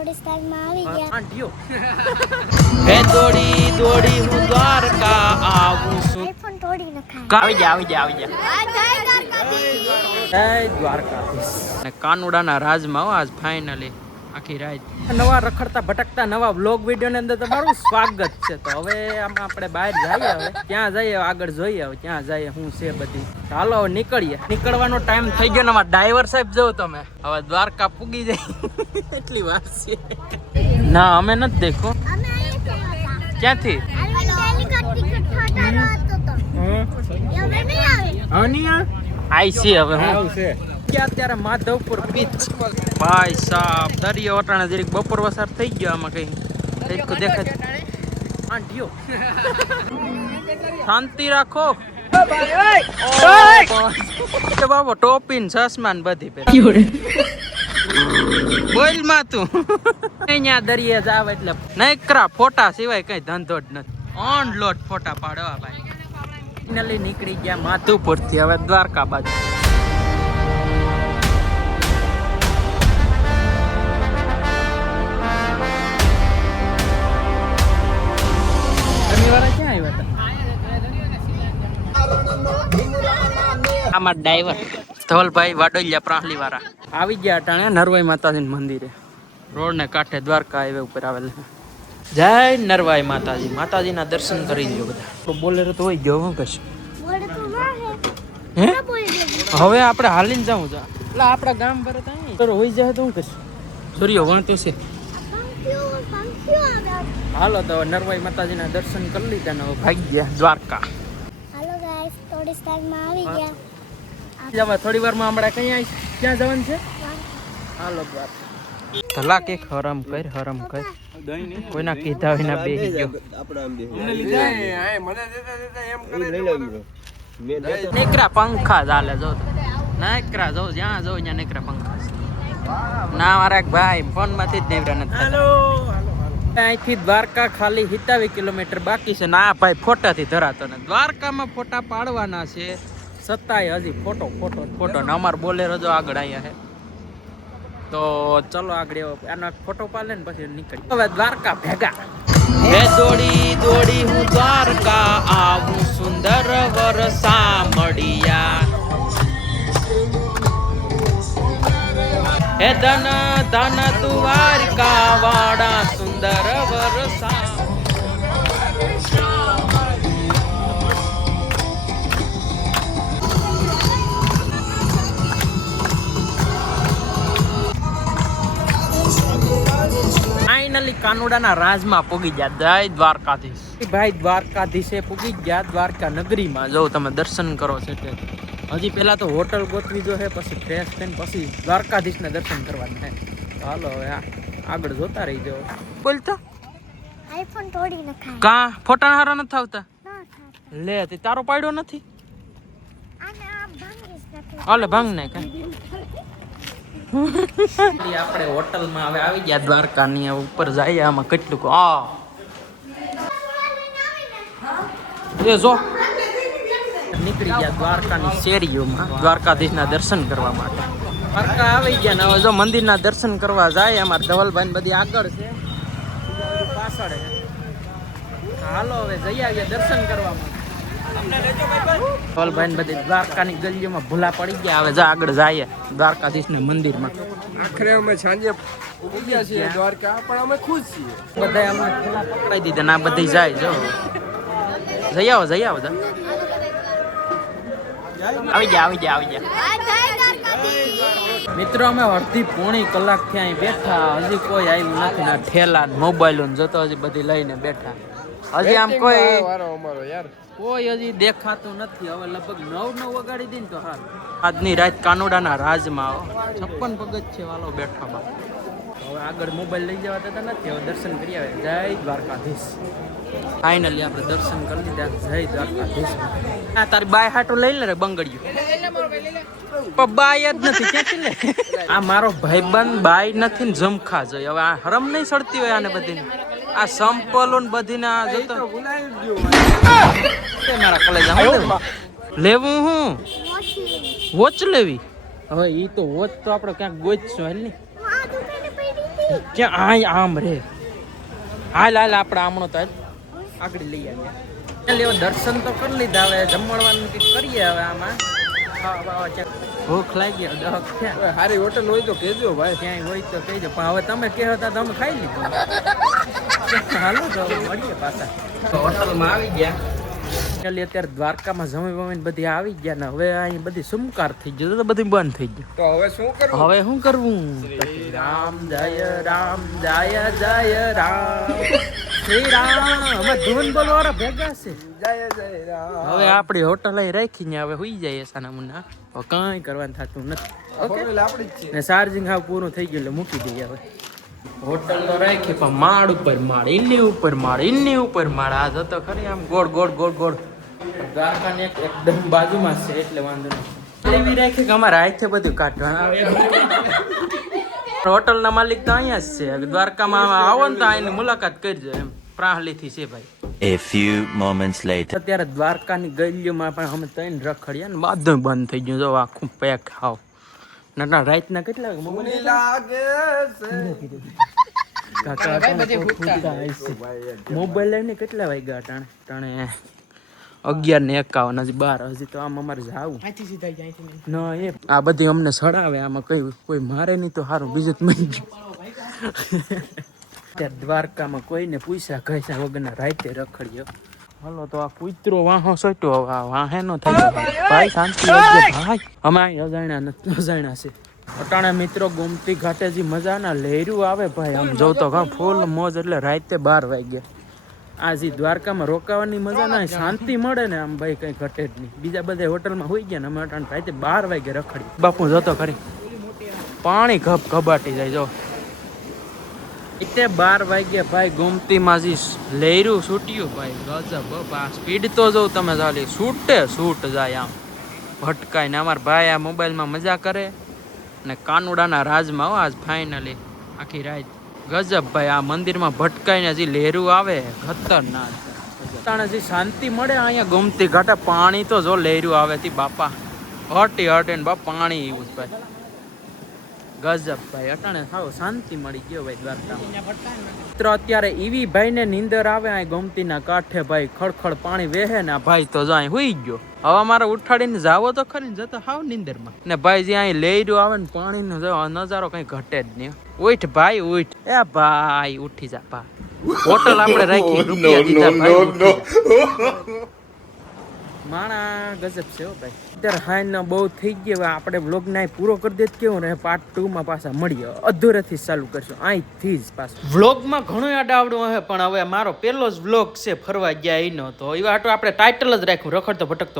થોડી સ્ટાઈલમાં આવી ગયા આંટીઓ હે દોડી દોડી હું દ્વારકા આવું છું આઈફોન તોડી નખાય આવી જા જય દ્વારકાધીશ અને કાનુડાના રાજમાં હો આજ ફાઇનલી આખી રાત નવા રખડતા ભટકતા નવા વ્લોગ વિડીયો ની અંદર તમારું સ્વાગત છે. તો હવે આમાં આપણે બહાર જઈએ, હવે ક્યાં જઈએ આગળ જોઈએ, હવે ક્યાં જઈએ શું છે બધી. ચાલો હવે નીકળવાનો ટાઈમ થઈ ગયો ને ડ્રાઈવર સાહેબ જોવો તમે હવે દ્વારકા પૂગી જાય એટલી વાર છે. ના અમે નથી દેખો ક્યાંથી આઈ સી હવે હું અત્યારે માધવપુર બીચ ભાઈ સાહેબ દરિયો વટાણા જરીક બપોર વસાર થઈ ગયો આમાં કઈ દેખાય આંટીઓ શાંતિ રાખો બાબો ટોપી ને ચશ્મા ને બધી બોલ માં તું અહીંયા દરિયે જાવ એટલે નકરા ફોટા સિવાય કઈ ધંધો જ નથી. ઓન લોટ ફોટા પાડવા ભાઈ. ફાઇનલી નીકળી ગયા માધવપુર થી હવે દ્વારકા બાજુ. આમાં ડ્રાઈવર ધવલભાઈ વાડોલિયા પ્રાહલી વાળા આવી ગયા અટાણે નરવાઈ માતાજી મંદિરે રોડ ને કાંઠે દ્વારકા હાઈવે ઉપર આવેલ. જય નરવાઈ માતાજી. માતાજીના દર્શન કરી લ્યો બધા. તો બોલેરો તો હોય ગયો હું કશું હે હવે આપણે હાલીને જાઉં જા એટલે આપણા ગામ ભરત અહીં હોય જાય તો હું કશું સૂર્ય વાંતો છે. હાલો તો નરવાઈ માતાજીના દર્શન કરી લીધા ને ભાગી ગયા દ્વારકા. હાલો ગાઈસ થોડી સ્ટાઈલમાં આવી ગયા જવા થોડી વારમાં હમણાં ક્યાં જવાનું છે. હાલો દ્વારકા. તલાક એક હરમ કર કોઈના કીધા વિના બેહી ગયો. નેકરા પંખા ચાલે જો નેકરા જો જ્યાં જો ત્યાં નેકરા પંખા ના મારા ભાઈ ફોન માંથી જ નેવરા નથી. અહીંથી દ્વારકા ખાલી 70 કિલોમીટર બાકી છે. ના ભાઈ ફોટાથી ધરાતો ને દ્વારકામાં ફોટા પાડવાના છે છતાંય હજી ફોટો ને અમાર બોલેરો જો આગળ અહીંયા છે. તો ચલો આગળ આનો ફોટો પાડે ને પછી નીકળી હવે દ્વારકા ભેગા. હે દોડી દોડી હું દ્વારકા આવું સુંદર વરસા મળિયા. હે ધન ધન દ્વારકા વાડા સુંદર વરસા. ફાઇનલી કાનુડાના રાજમાં પૂગી ગયા. જય દ્વારકાધીશ ભાઈ. દ્વારકાધીશે પૂગી ગયા દ્વારકા નગરીમાં. જો તમે દર્શન કરો છો એટલે હજી પહેલા તો હોટલ ગોતવી જો હે, પછી ફ્રેશ થઈને પછી દ્વારકાધીશના દર્શન કરવાના હે. હાલો હવે આગળ જોતા રહી જાઓ. બોલતો આઈફોન તોડી નખાય કા ફોટા હારા નથી આવતા લે તે તારો પાડ્યો નથી આને આ ભાંગીશ નખાય હાલે ભાંગ ને કા આપણે હોટલમાં હવે આવી ગયા દ્વારકાની. ઉપર જઈએ આમાં કેટલું એ જો નીકળી ગયા દ્વારકાની શેરીઓમાં દ્વારકાધીશના દર્શન કરવા માટે. દ્વારકા આવી ગયા ને હવે જો મંદિરના દર્શન કરવા જાય. અમારા ધવલભાઈ બધી આગળ છે પાછળ. હાલો હવે જઈ આવીએ દર્શન કરવા માટે. ધવલભાઈ બધી દ્વારકાની ગલીઓમાં ભૂલા પડી ગયા. હવે આગળ જાય દ્વારકાધીશના મંદિરમાં. આખરે અમે સાંજે ઉગ્યા છીએ દ્વારકા, પણ અમે ખુશ છીએ. બધા અમે ભૂલા પકડાઈ દીધા ને આ બધી જાય. જો જઈ આવો આવી જા. મિત્રો અમે અડધી પોણી કલાક થી અહીં બેઠા, હજી કોઈ આવ્યું નથી. ના ઠેલા મોબાઈલ જોતો હજી બધી લઈને બેઠા. હજી આમ કોઈ હજી દેખાતું નથી. હવે લગભગ 9 વગાડી દઈને તો હાલ. આજની રાત કાનુડાના રાજમાં 56 પગથિયે વાલો બેઠામાં. હવે આગળ મોબાઈલ લઈ જવા દેતા નથી. હવે દર્શન કરી આવે. જય દ્વારકાધીશ. ફાઇનલી આપણે દર્શન કરી લીધા. જય દ્વારકાધીશ. આ તારી બાય હાટો લઈ લે રે બંગડિયું. બાય જ નથી ક્યાંથી લે. આ મારો ભાઈબંધ બાય નથી ને જમખા જોઈ. હવે આ હરમ નહીં સડતી હોય આને બધી. આ સંપલો ને બધી ના જતો મારા કોલેજ લેવું હું વોચ લેવી. હવે ઈ તો વોચ તો આપણે ક્યાંક ગોઈશું હાલ ની. ક્યાં આય આમ રે હાલ હાલ આપણે આમણો તો આગળ લઈ આવ્યા ચાલ એવો દર્શન તો કરી લીધા હવે જમણવાનું કંઈક કરીએ હવે આમાં ખાવા બાવા છે ભૂખ લાગી દહક થયા સારી હોટલ હોય તો કહેજો ભાઈ ક્યાંય હોય તો કહેજો પણ હવે તમે કહો તા તમે ખાઈ લીધું હાલો તો હવે મળીએ પાછા હોટલમાં આવી ગયા ચાલી અત્યારે દ્વારકામાં જમી બધી આવી ગયા ને હવે અહીં બધી સુમકાર થઈ ગયું તો બધી બંધ થઈ ગયું તો હવે શું કરવું હવે શું કરવું રામ જય જય રામ શ્રી રામ અમે ધૂન બોલવાળા ભેગા છે જય જય રામ હવે આપણી હોટલ અહીં રાખીને હવે હુઈ જાય સાના મુના હવે કાંઈ કરવાનું થતું નથી ઓકે હોટલ આપણી જ છે ને ચાર્જિંગ હાવ પૂરું થઈ ગયું એટલે મૂકી દઈએ હવે હોટલ તો રાખી પણ માળ ઉપર માળ ઇન્ની ઉપર માળ આ જતો ખરી આમ ગોળ ગોળ ગોળ ગોળ દ્વારકાની એકદમ બાજુમાં છે એટલે વાંધો નહીં એવી રાખી કે અમારે હાથે બધું કાઢવાનું હોટલના માલિક તો અહીંયા જ છે દ્વારકામાં આવો ને તો અહીંની મુલાકાત કરજો એમ પ્રાહલીથી છે ભાઈ A few moments later. અત્યારે દ્વારકાની ગલીઓમાં પણ અમે ત્રણ રખડ્યા ને બધું બંધ થઈ ગયું જો આખું પેક ખાવ ના રાતના કેટલા મને લાગે મોબાઈલ લઈને કેટલા વાગ્યા ટાણે 11:51 હજી 12 હજી તો આમ અમારે જાવું ના એ આ બધી અમને સડાવે આમાં કોઈ મારે નહીં તો સારું બીજું જ મળી ગયું ત્યાં દ્વારકામાં કોઈને પૂછ્યા ઘસા વગરના રાતે રખડ્યો હાલો તો આ કૂતરો વાહો સટ્યો હવે આ વાહે નો થાય ભાઈ શાંતિ રાખજો ભાઈ અમે અહીં અજાણ્યા છે અટાણા મિત્રો ગોમતી ઘાટે જે મજાના લહેરું આવે ભાઈ આમ જો તો ફૂલ મોજ એટલે રાતે 12 વાગ્યા આ જે દ્વારકામાં રોકાવાની મજા ના શાંતિ મળે ને આમ ભાઈ કઈ ઘટે જ નહીં બીજા બધા હોટલમાં હોઈ ગયા ને અમે અટાણા રાતે 12 વાગે રખડી બાપુ જતો ખરી પાણી ઘબાટી જાય જો એટલે 12 વાગ્યા ભાઈ ગોમતીમાં જે લહેરું છૂટ્યું ભાઈ ગજબ આ સ્પીડ તો જો તમે ચાલી છૂટ જાય આમ ભટકાય ને અમારા ભાઈ આ મોબાઈલમાં મજા કરે ને કાનુડાના રાજમાં આજ ફાઇનલી આખી રાત ગજબ ભાઈ આ મંદિરમાં ભટકાઈને હજી લહેરું આવે ખતરનાક તાણે જે શાંતિ મળે અહીંયા ગોમતી ઘાટે પાણી તો જો લહેરું આવે તી બાપા હટી ને બાપા પાણી એવું જ ભાઈ ગજબ ભાઈ અટાણે થાવ શાંતિ મળી ગયો ભાઈ દ્વારકા અત્યારે ઈવી ભાઈ ને નીંદર આવે આ ગોમતીના કાંઠે ભાઈ ખડખડ પાણી વેહે ને આ ભાઈ તો જાય હુઈ ગયો હવે મારે ઉઠાડીને જાવો તો ખરી જતો હાવ નીંદરમાં ને ભાઈ જે અહીં લહેરું આવે ને પાણીનો નજારો કઈ ઘટે જ નહીં ઉઠ ભાઈ ઉઠ એ ભાઈ ઉઠી જા ભાઈ હોટલ આપણે રાખી રૂપિયા દીધા ભાઈ માણા ગજબ છે હો ભાઈ અત્યારે હાઈન બહુ થઈ ગયો આપણે વ્લોગ ના પૂરો કરી દે કેવું રહે પાર્ટ 2 માં પાછા મળીએ અધૂરેથી ચાલુ કરશું અહીંથી જ પાછું વ્લોગમાં ઘણું આડાવડું હશે પણ હવે મારો પહેલો જ વ્લોગ છે ફરવા ગયા એનો તો એવા આપણે ટાઇટલ જ રાખ્યું રખડતો ભટકતો